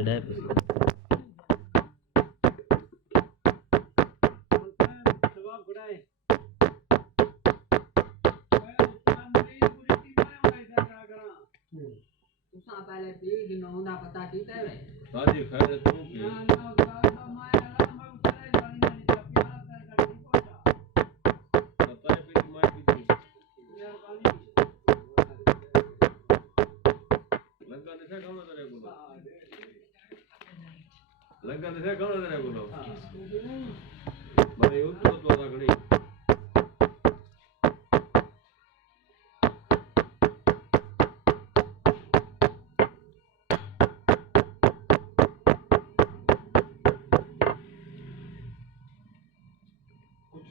सड़ा है पहले भी नौना पता की तेरे साजी खैर तू की पता है भी मैं भी लगा नहीं कौन तेरे को लगा नहीं कौन तेरे को भाई उतो तो लगनी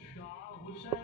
Shah Hussain.